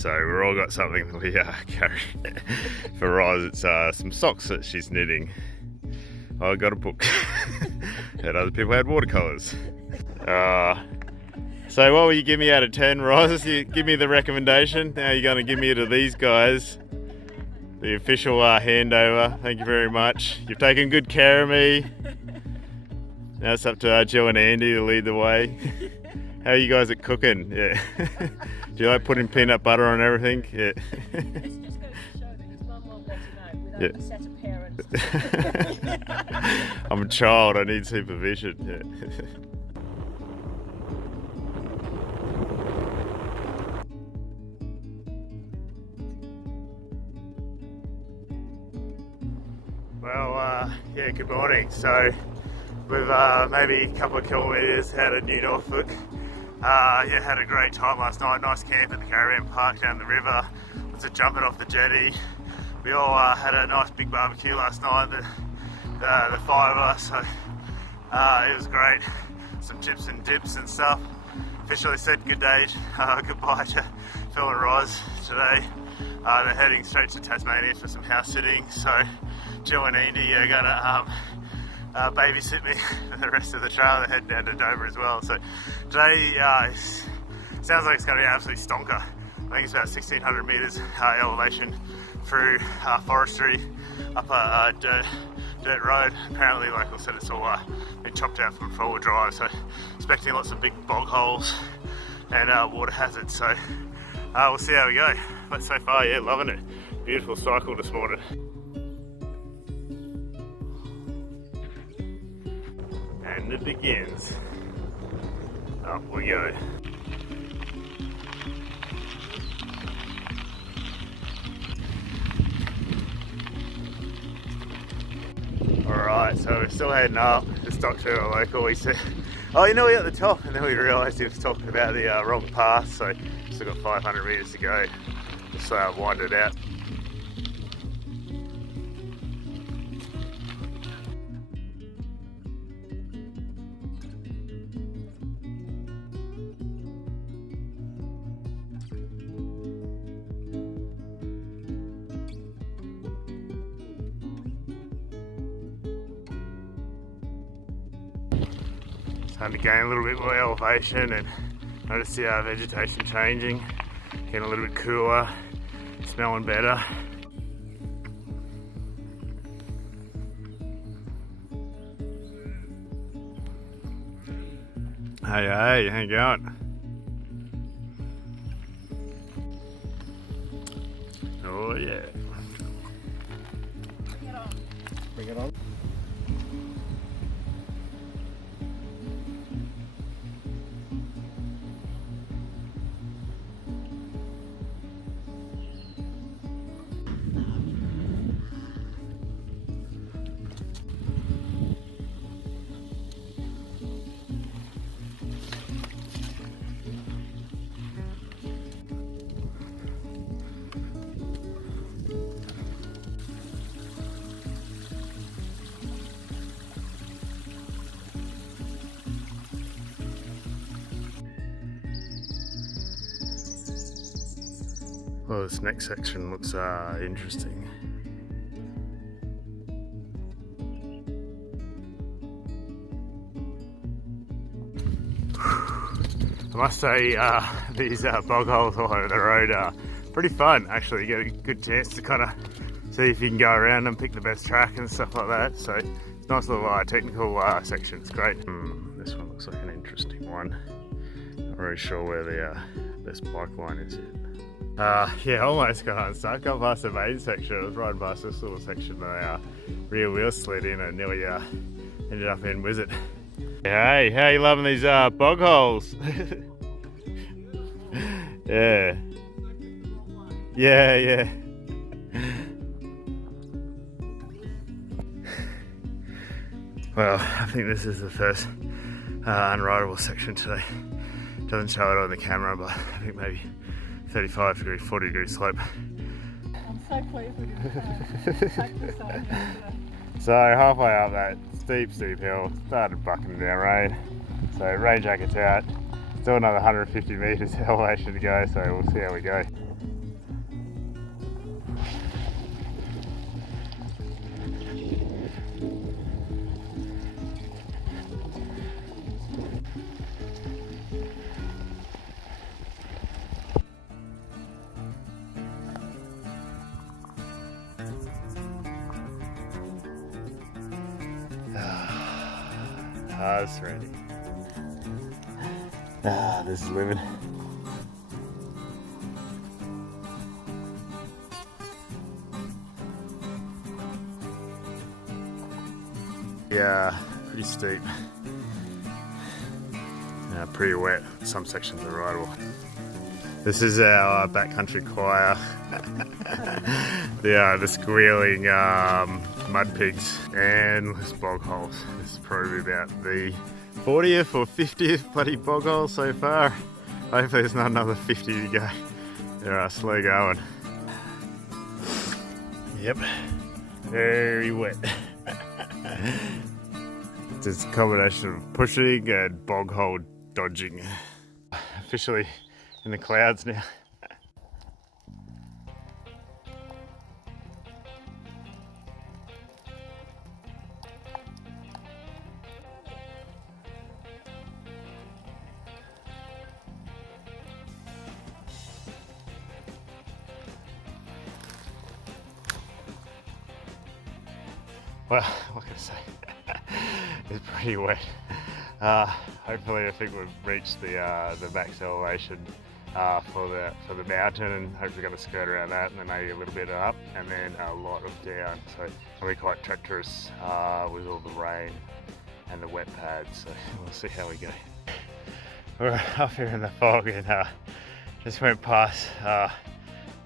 So we've all got something that we carry. For Roz, it's some socks that she's knitting. I got a book. And other people had watercolours. So what will you give me out of 10, Roz? You give me the recommendation. Now you're going to give me to these guys. The official handover. Thank you very much. You've taken good care of me. Now it's up to Jill and Andy to lead the way. How are you guys at cooking? Yeah. Do you like putting peanut butter on everything? Yeah. It's just going to show that his mum won't let him out without a set of parents. I'm a child, I need supervision. Yeah. Well, yeah, good morning. So we've maybe a couple of kilometres out of New Norfolk. Yeah, had a great time last night. Nice camp at the caravan park down the river. Lots of jumping off the jetty. We all had a nice big barbecue last night, the five of us. So it was great. Some chips and dips and stuff. Officially said goodbye to Phil and Roz today. They're heading straight to Tasmania for some house sitting. So Jill and Andy are gonna babysit me for the rest of the trail. They're heading down to Dover as well. So today sounds like it's going to be an absolute stonker. I think it's about 1,600 metres elevation through forestry up a dirt road. Apparently, like I said, it's all been chopped out from four-wheel drive. So expecting lots of big bog holes and water hazards. So we'll see how we go. But so far, yeah, loving it. Beautiful cycle this morning. And it begins. Up we go. Alright, so we're still heading up. Just talked to a local. He said, oh, you know, we're at the top. And then we realised he was talking about the wrong path. So still got 500 metres to go. Just wind it out. Starting to gain a little bit more elevation and notice the vegetation changing, getting a little bit cooler, smelling better. Hey, how you going? Oh yeah. Bring it on. Well, this next section looks interesting. I must say these bog holes all over the road are pretty fun actually. You get a good chance to kind of see if you can go around and pick the best track and stuff like that. So it's a nice little technical section, it's great. This one looks like an interesting one. Not really sure where the best bike line is yet. Yeah, almost got unstuck. Got past the main section. I was riding past this little section that rear wheel slid in and nearly ended up in Wizard. Hey, how you loving these bog holes? Yeah. Yeah. Well, I think this is the first unrideable section today. Doesn't show it on the camera, but I think maybe 35 degree, 40 degree slope. I'm so pleased with you. Cycles Tasmania. So halfway up that steep hill, started bucking down rain. So rain jacket's out. Still another 150 metres elevation to go, so we'll see how we go. cars surrounding. Ah, this is living. Yeah, pretty steep. Pretty wet. Some sections are rideable. This is our backcountry choir. The squealing mud pigs and this bog holes. This is probably about the 40th or 50th bloody bog hole so far. Hopefully there's not another 50 to go. They're slow going. Yep, very wet. It's a combination of pushing and bog hole dodging. Officially in the clouds now. Well, what can I say? It's pretty wet. Hopefully, I think we've reached the max elevation for the mountain, and hopefully going to skirt around that, and then maybe a little bit up, and then a lot of down. So it'll be quite treacherous with all the rain and the wet pads. So we'll see how we go. We're up here in the fog, and just went past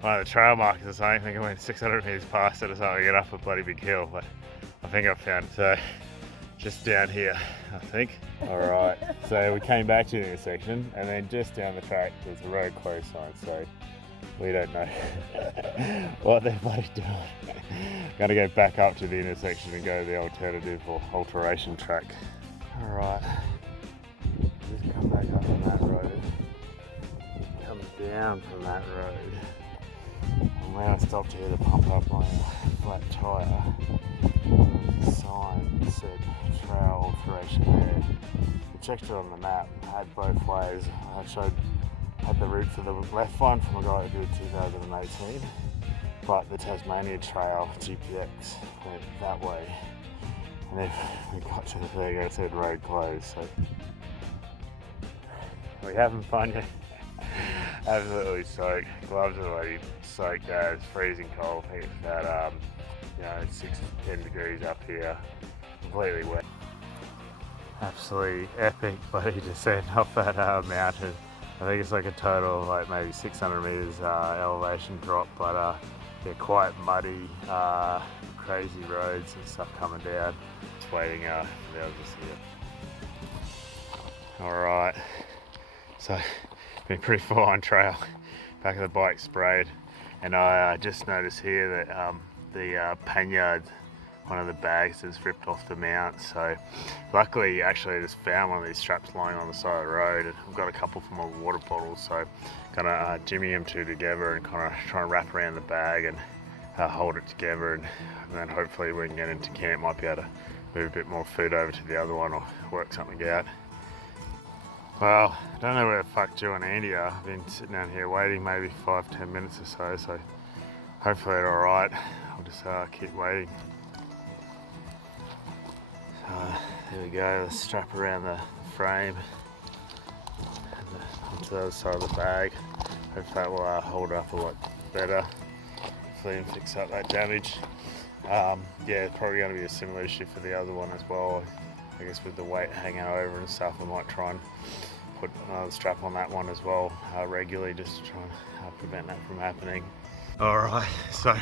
one of the trail markers or something. I think I went 600 meters past it or something, get up a bloody big hill, but I think I found it. So just down here, I think. All right, so we came back to the intersection, and then just down the track there's a road closed sign, so we don't know what they're bloody doing. Gotta go back up to the intersection and go to the alternative or alteration track. All right, just come back up on that road, come down from that road, and when I stopped here to pump up my flat tyre, the sign said trail alteration there. We checked it on the map, had both ways. I had the route for the left one from a guy who did 2018, but the Tasmanian Trail GPX went that way. And then we got to the thing, it said road closed. So we having fun yet? Absolutely soaked. Gloves are already soaked out. It's freezing cold. I think it's about 6 to 10 degrees up here. Completely wet. Absolutely epic bloody descent off that mountain. I think it's like a total of like maybe 600 meters elevation drop, but yeah, quite muddy, crazy roads and stuff coming down. Just waiting for the others to see it. Alright, so been pretty full on trail. Back of the bike sprayed, and I just noticed here that the panniard, one of the bags has ripped off the mount. So luckily, actually, I just found one of these straps lying on the side of the road, and I've got a couple from my water bottles. So gonna jimmy them two together and kind of try and wrap around the bag and hold it together, and then hopefully we can get into camp, might be able to move a bit more food over to the other one or work something out. Well, I don't know where the fuck Joe and Andy are. I've been sitting down here waiting maybe 5-10 minutes or so, so hopefully they're alright. I'll just keep waiting. So there we go, let's strap around the frame and onto the other side of the bag. Hopefully that will hold up a lot better. Hopefully and fix up that damage. Yeah, it's probably going to be a similar issue for the other one as well. I guess with the weight hanging over and stuff, I might try and put another strap on that one as well regularly, just to try and prevent that from happening. Alright, so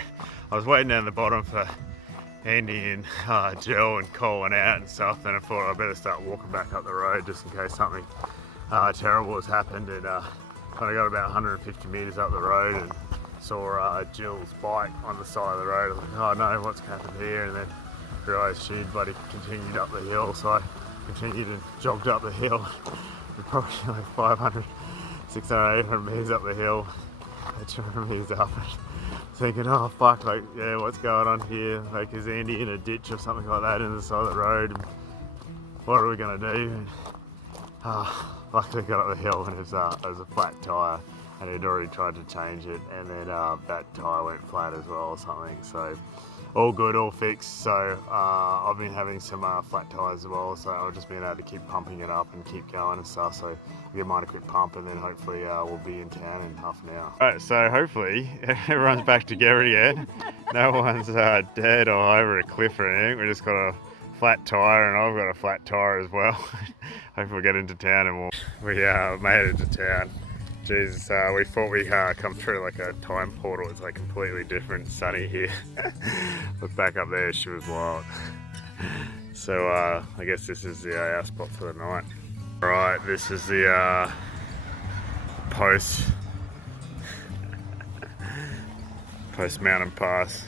I was waiting down the bottom for Andy and Jill and Cole went out and stuff, then I thought I'd better start walking back up the road just in case something terrible has happened, and kind of got about 150 metres up the road and saw Jill's bike on the side of the road. I was like, oh no, what's happened here? And then realised she'd bloody continued up the hill, so I continued and jogged up the hill. We're probably like 500, 600, 800 metres up the hill, 200 metres up, and thinking, oh fuck, like, yeah, what's going on here? Like, is Andy in a ditch or something like that in the side of the road? And what are we going to do? And, luckily got up the hill and it was a flat tyre, and he'd already tried to change it, and then that tyre went flat as well or something. So all good, all fixed. So I've been having some flat tyres as well, so I've just been able to keep pumping it up and keep going and stuff. So I'll give mine a quick pump, and then hopefully we'll be in town in half an hour. Alright, so hopefully everyone's back together again. No one's dead or over a cliff or anything. We just got a flat tyre, and I've got a flat tyre as well. Hopefully we'll get into town and we made it to town. Jesus, we thought we come through like a time portal. It's like completely different, sunny here. Look back up there, she was wild. So I guess this is our spot for the night. Right, this is the post mountain pass.